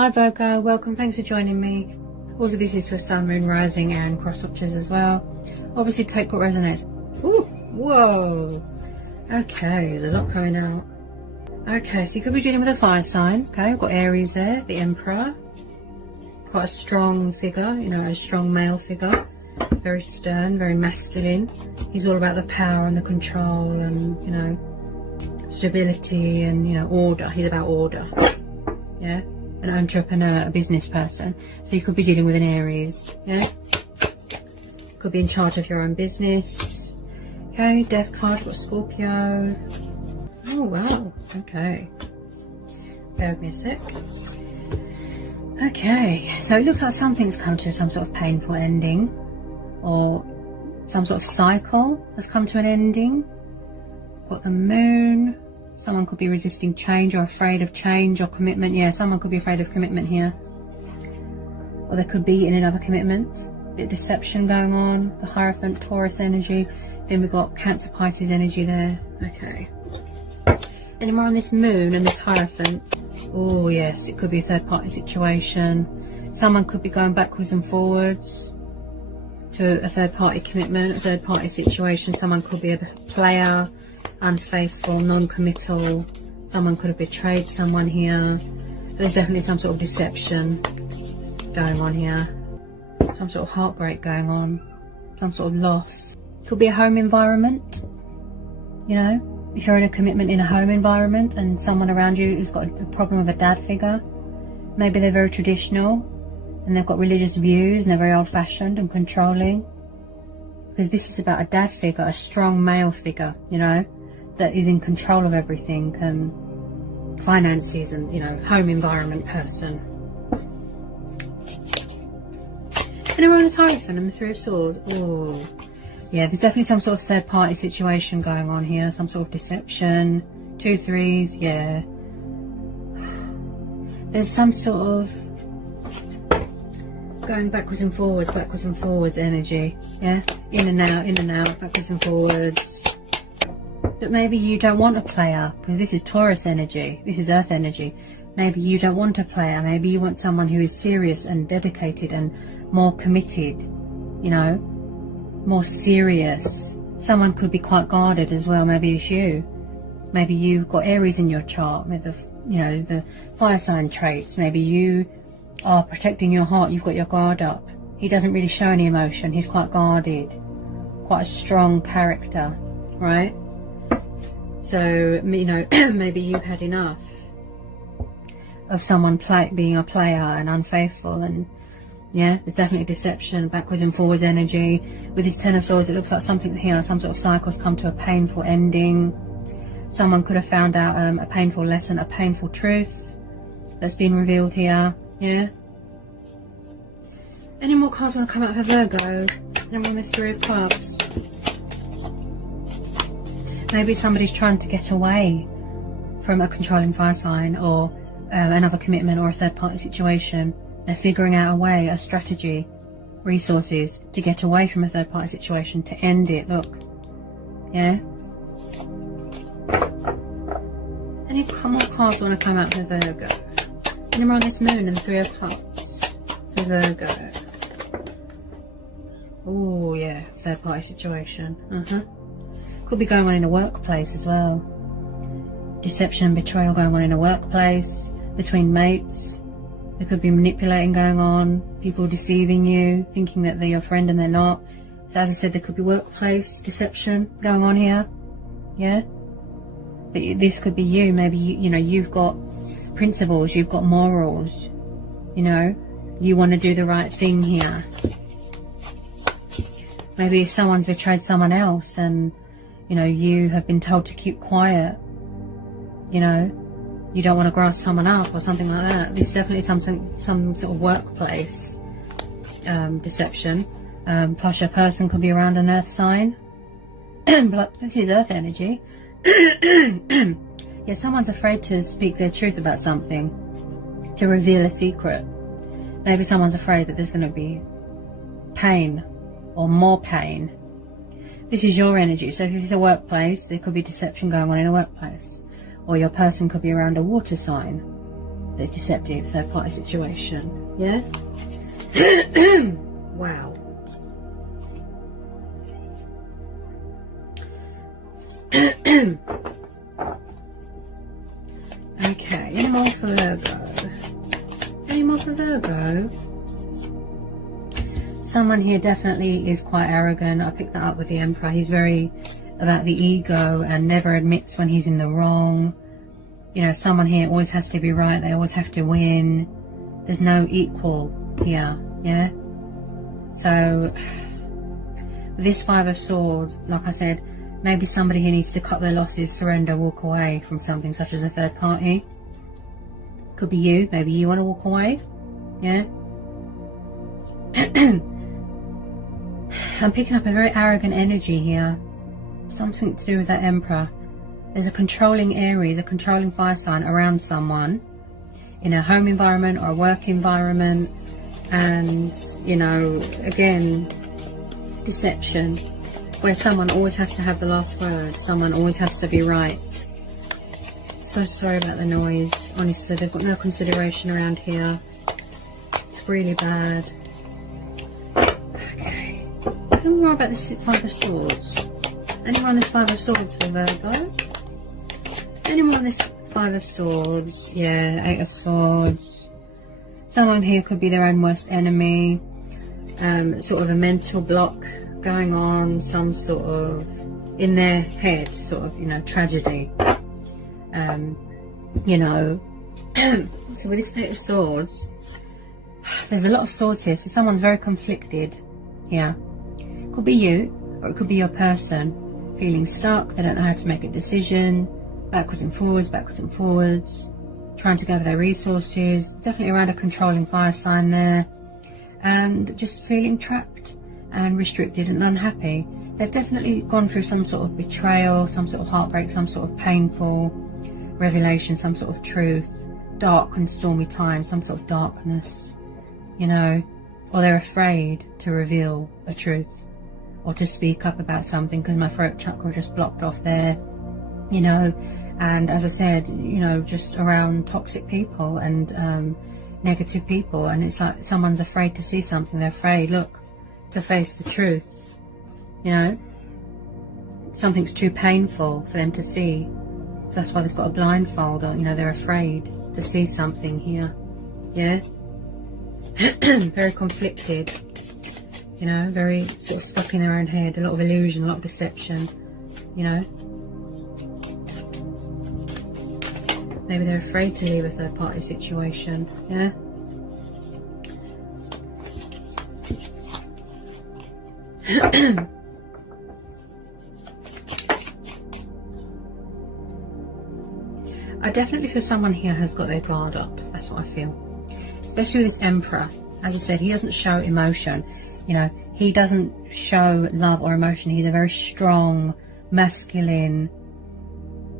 Hi Virgo, welcome, thanks for joining me. Also this is for Sun, Moon, Rising and cross watchers as well. Obviously take what resonates. Ooh, whoa. Okay, there's a lot coming out. Okay, so you could be dealing with a fire sign. Okay, we've got Aries there, the Emperor. Quite a strong figure, you know, a strong male figure. Very stern, very masculine. He's all about the power and the control and, you know, stability and, you know, order. He's about order. Yeah, an entrepreneur, a business person. So you could be dealing with an Aries. Yeah, could be in charge of your own business. Okay, Death card for Scorpio. Oh wow, okay. Bear with me a sec. Okay, so it looks like something's come to some sort of painful ending, or some sort of cycle has come to an ending. Got the Moon. Someone could be resisting change or afraid of change or commitment. Yeah, someone could be afraid of commitment here. Or they could be in another commitment. A bit of deception going on. The Hierophant, Taurus energy. Then we've got Cancer, Pisces energy there. Okay. Any more on this Moon and this Hierophant? Oh yes, it could be a third party situation. Someone could be going backwards and forwards to a third party commitment, a third party situation. Someone could be a player, unfaithful, non-committal. Someone could have betrayed someone here. There's definitely some sort of deception going on here. Some sort of heartbreak going on. Some sort of loss. Could be a home environment. You know, if you're in a commitment in a home environment and someone around you who's got a problem with a dad figure, maybe they're very traditional and they've got religious views and they're very old-fashioned and controlling. Because this is about a dad figure, a strong male figure, you know, that is in control of everything and finances and, you know, home environment person. And around the Hierophant and the Three of Swords. Oh, yeah, there's definitely some sort of third party situation going on here, some sort of deception. 2 threes, yeah. There's some sort of going backwards and forwards energy, yeah, in and out, backwards and forwards. But maybe you don't want a player, because this is Taurus energy, this is earth energy. Maybe you don't want a player, maybe you want someone who is serious and dedicated and more committed, you know, more serious. Someone could be quite guarded as well. Maybe it's you. Maybe you've got Aries in your chart with the, you know, the fire sign traits. Maybe you are protecting your heart, you've got your guard up. He doesn't really show any emotion, he's quite guarded, quite a strong character, right? So, you know, maybe you've had enough of someone being a player and unfaithful, and yeah, there's definitely deception, backwards and forwards energy. With this Ten of Swords, it looks like something here, some sort of cycle's come to a painful ending. Someone could have found out a painful lesson, a painful truth that's been revealed here. Yeah. Any more cards want to come out for Virgo? And on this Three of Cups. Maybe somebody's trying to get away from a controlling fire sign or another commitment or a third party situation. They're figuring out a way, a strategy, resources to get away from a third party situation, to end it. Look. Yeah. Any more cards want to come out for Virgo? And we're on this Moon and Three of Cups for Virgo. Oh yeah, third party situation. Could be going on in a workplace as well. Deception and betrayal going on in a workplace, between mates. There could be manipulating going on, people deceiving you, thinking that they're your friend and they're not. So as I said, there could be workplace deception going on here. Yeah. But this could be you. Maybe you know, you've got principles, you've got morals, you know, you want to do the right thing here. Maybe if someone's betrayed someone else and, you know, you have been told to keep quiet, you know, you don't want to grass someone up or something like that. This is definitely some sort of workplace deception. Plus your person could be around an earth sign. But this is earth energy. Yeah, someone's afraid to speak their truth about something, to reveal a secret. Maybe someone's afraid that there's going to be pain or more pain. This is your energy. So if it's a workplace, there could be deception going on in a workplace. Or your person could be around a water sign. that's deceptive, third party situation. Yeah. Wow. Okay, any more for Virgo? Any more for Virgo? Someone here definitely is quite arrogant. I picked that up with the Emperor. He's very about the ego and never admits when he's in the wrong. You know, someone here always has to be right. They always have to win. There's no equal here, yeah? So, with this Five of Swords, like I said, maybe somebody here needs to cut their losses, surrender, walk away from something such as a third party. Could be you. Maybe you want to walk away. Yeah. I'm picking up a very arrogant energy here. Something to do with that Emperor. There's a controlling Aries, a controlling fire sign around someone in a home environment or a work environment. And, you know, again, deception. Where someone always has to have the last word. Someone always has to be right. So sorry about the noise. Honestly, they've got no consideration around here. It's really bad. Okay. Any more about this Five of Swords? Any more on this Five of Swords for Virgo? Any more on this Five of Swords? Yeah, Eight of Swords. Someone here could be their own worst enemy. Sort of a mental block going on, some sort of in their head, sort of, you know, tragedy. You know, so with this Eight of Swords, there's a lot of swords here, so someone's very conflicted. Yeah, could be you, or it could be your person feeling stuck. They don't know how to make a decision, backwards and forwards, trying to gather their resources. Definitely around a controlling fire sign there, and just feeling trapped and restricted and unhappy. They've definitely gone through some sort of betrayal, some sort of heartbreak, some sort of painful revelation, some sort of truth, dark and stormy times, some sort of darkness, you know, or they're afraid to reveal a truth or to speak up about something because my throat chakra just blocked off there, you know. And as I said, you know, just around toxic people and negative people, and it's like someone's afraid to see something. They're afraid, look, to face the truth, you know. Something's too painful for them to see. That's why they've got a blindfold on, you know. They're afraid to see something here. Yeah. Very conflicted, you know, very sort of stuck in their own head, a lot of illusion, a lot of deception, you know. Maybe they're afraid to leave a third party situation. Yeah. I definitely feel someone here has got their guard up. That's what I feel. Especially with this Emperor. As I said, he doesn't show emotion. You know, he doesn't show love or emotion. He's a very strong, masculine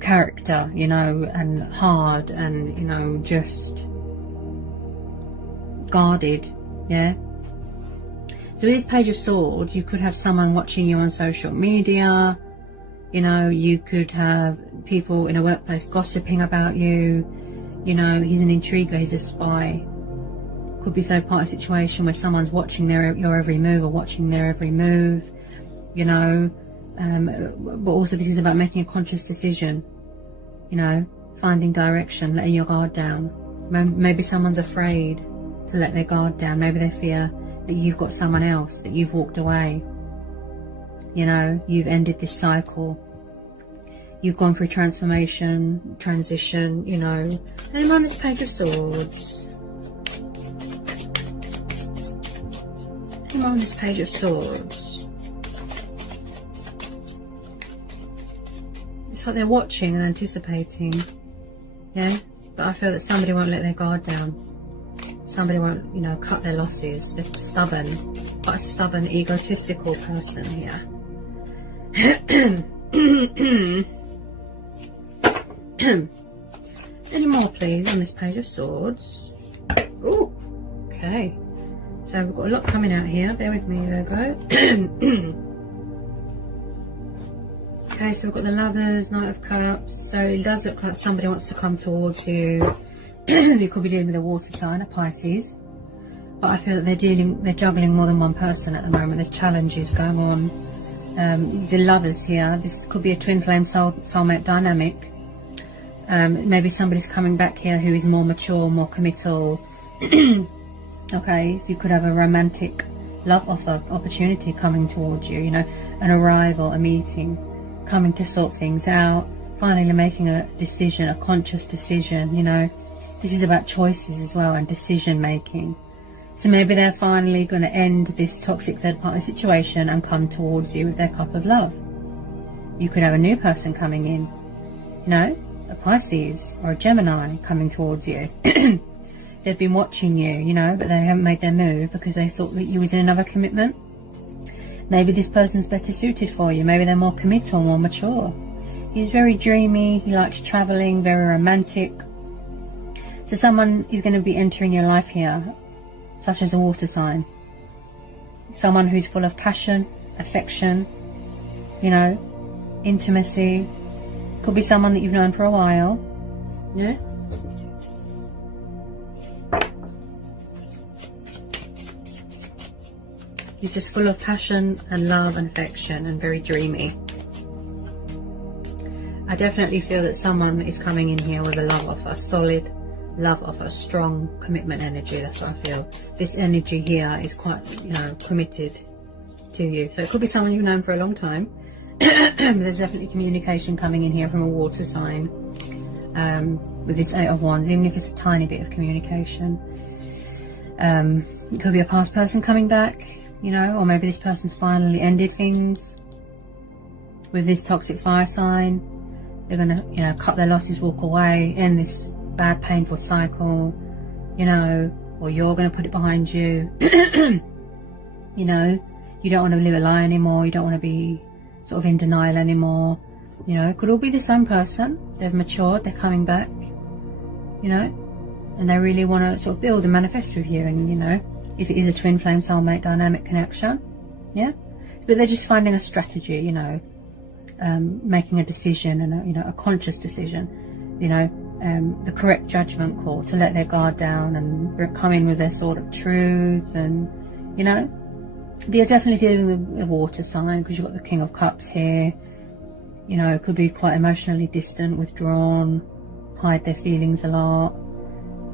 character, you know, and hard and, you know, just guarded. Yeah. So with this Page of Swords, you could have someone watching you on social media. You know, you could have people in a workplace gossiping about you. You know, he's an intriguer, he's a spy. Could be third party situation where someone's watching your every move or watching their every move. You know, but also this is about making a conscious decision. You know, finding direction, letting your guard down. Maybe someone's afraid to let their guard down. Maybe they fear that you've got someone else, that you've walked away. You know, you've ended this cycle. You've gone through transformation, transition, you know. And on this Page of Swords. And on this Page of Swords. It's like they're watching and anticipating. Yeah? But I feel that somebody won't let their guard down. Somebody won't, you know, cut their losses. They're stubborn. Quite a stubborn, egotistical person here. Any more please on this Page of Swords? Oh, okay. So we've got a lot coming out here. Bear with me, Virgo. Okay, so we've got the Lovers, Knight of Cups. So it does look like somebody wants to come towards you. You could be dealing with a water sign, a Pisces. But I feel that they're juggling more than one person at the moment. There's challenges going on. The lovers here, this could be a twin flame soulmate dynamic. Maybe somebody's coming back here who is more mature, more committal. Okay, so you could have a romantic love offer opportunity coming towards you, you know, an arrival, a meeting, coming to sort things out, finally making a decision, a conscious decision, you know. This is about choices as well and decision making. So maybe they're finally going to end this toxic third party situation and come towards you with their cup of love. You could have a new person coming in, you know, a Pisces or a Gemini coming towards you. They've been watching you, you know, but they haven't made their move because they thought that you was in another commitment. Maybe this person's better suited for you. Maybe they're more committal, more mature. He's very dreamy. He likes traveling, very romantic. So someone is going to be entering your life here, such as a water sign. Someone who's full of passion, affection, you know, intimacy. Could be someone that you've known for a while. Yeah. He's just full of passion and love and affection and very dreamy. I definitely feel that someone is coming in here with a love offer, solid love offer, strong commitment energy. That's what I feel. This energy here is quite, you know, committed to you. So it could be someone you've known for a long time. There's definitely communication coming in here from a water sign with this Eight of Wands, even if it's a tiny bit of communication. It could be a past person coming back, you know, or maybe this person's finally ended things with this toxic fire sign. They're gonna, you know, cut their losses, walk away, end this bad, painful cycle, you know, or you're gonna put it behind you. You know, you don't want to live a lie anymore. You don't want to be sort of in denial anymore. You know, it could all be the same person. They've matured, they're coming back, you know, and they really want to sort of build and manifest with you. And, you know, if it is a twin flame soulmate dynamic connection, yeah, but they're just finding a strategy, you know, making a decision and you know, a conscious decision, you know, the correct judgment call to let their guard down and come in with their sort of truth. And, you know, you're definitely dealing with a water sign because you've got the King of Cups here. You know, it could be quite emotionally distant, withdrawn, hide their feelings a lot,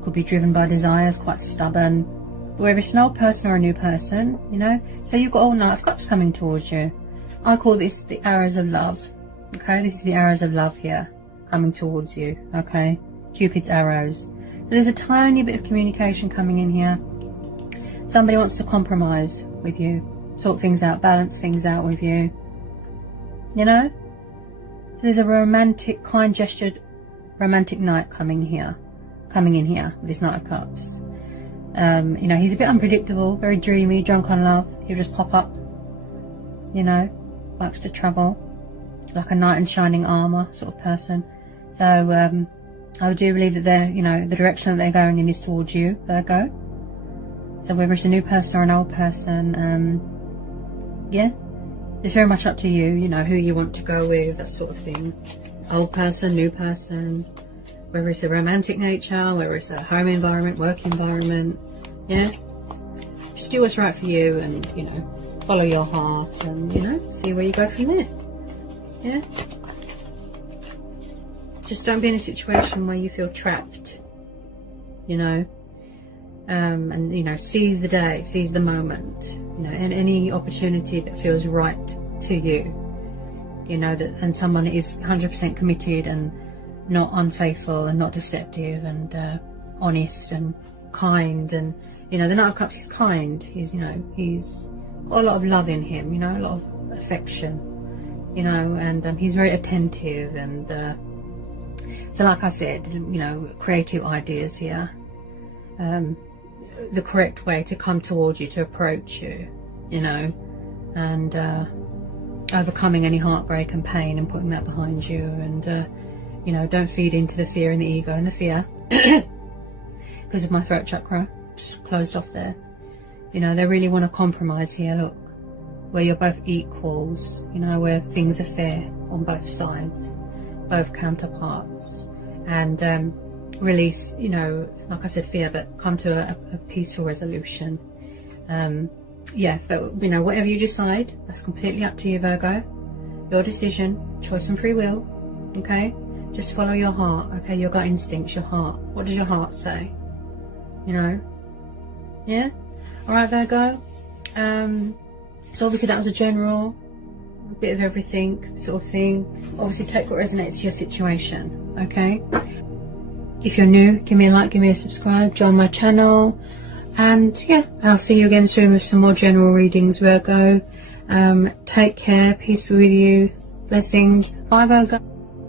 could be driven by desires, quite stubborn. But whether it's an old person or a new person, you know, so you've got all Knight of Cups coming towards you. I call this the arrows of love. Okay, this is the arrows of love here coming towards you. Okay, Cupid's arrows. So there's a tiny bit of communication coming in here. Somebody wants to compromise with you, sort things out, balance things out with you, you know. So there's a romantic, kind-gestured romantic knight coming in here with this Knight of Cups. You know, he's a bit unpredictable, very dreamy, drunk on love. He'll just pop up, you know, likes to travel, like a knight in shining armour sort of person. So I do believe that they're, you know, the direction that they're going in is towards you, Virgo. So whether it's a new person or an old person, yeah, it's very much up to you, you know, who you want to go with, that sort of thing. Old person, new person, whether it's a romantic nature, whether it's a home environment, work environment, yeah. Just do what's right for you and, you know, follow your heart and, you know, see where you go from there, yeah. Just don't be in a situation where you feel trapped, you know. And, you know, seize the day, seize the moment, you know, and any opportunity that feels right to you, you know, that, and someone is 100% committed and not unfaithful and not deceptive and honest and kind. And, you know, the Knight of Cups is kind. He's, you know, he's got a lot of love in him, you know, a lot of affection, you know, and he's very attentive. And so like I said, you know, creative ideas here. The correct way to come towards you, to approach you, you know, and overcoming any heartbreak and pain and putting that behind you. And you know, don't feed into the fear and the ego and the fear because of my throat chakra just closed off there. You know, they really want to compromise here, look, where you're both equals, you know, where things are fair on both sides, both counterparts. And release, you know, like I said, fear, but come to a peaceful resolution. Yeah, but you know, whatever you decide, that's completely up to you, Virgo. Your decision, choice and free will. Okay, just follow your heart. Okay, your gut instincts, your heart. What does your heart say? You know. Yeah. All right, Virgo. So obviously that was a general, a bit of everything sort of thing. Obviously take what resonates to your situation. Okay. If you're new, give me a like, give me a subscribe, join my channel. And yeah, I'll see you again soon with some more general readings, Virgo. Take care, peace be with you, blessings. Bye, Virgo.